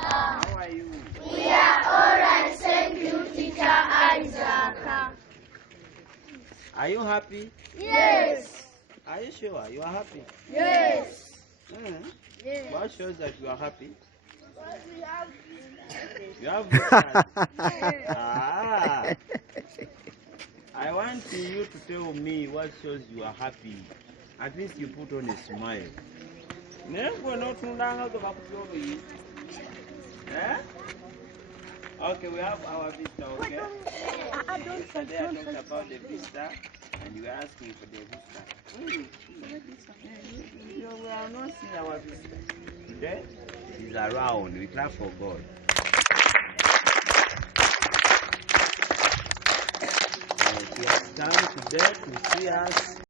How are you? We are all right, thank you, Teacher Isaac. Are you happy? Yes. Are you sure you are happy? Yes. Yes. What shows that you are happy? We have You have visitors. Ah. I want you to tell me what shows you are happy. At least you put on a smile. Okay, we have our visitor, okay? Don't talk about the visitor, and you are asking for the visitor. We are not seeing our visitor. Today, he's around. We clap for God. He has come today to see us.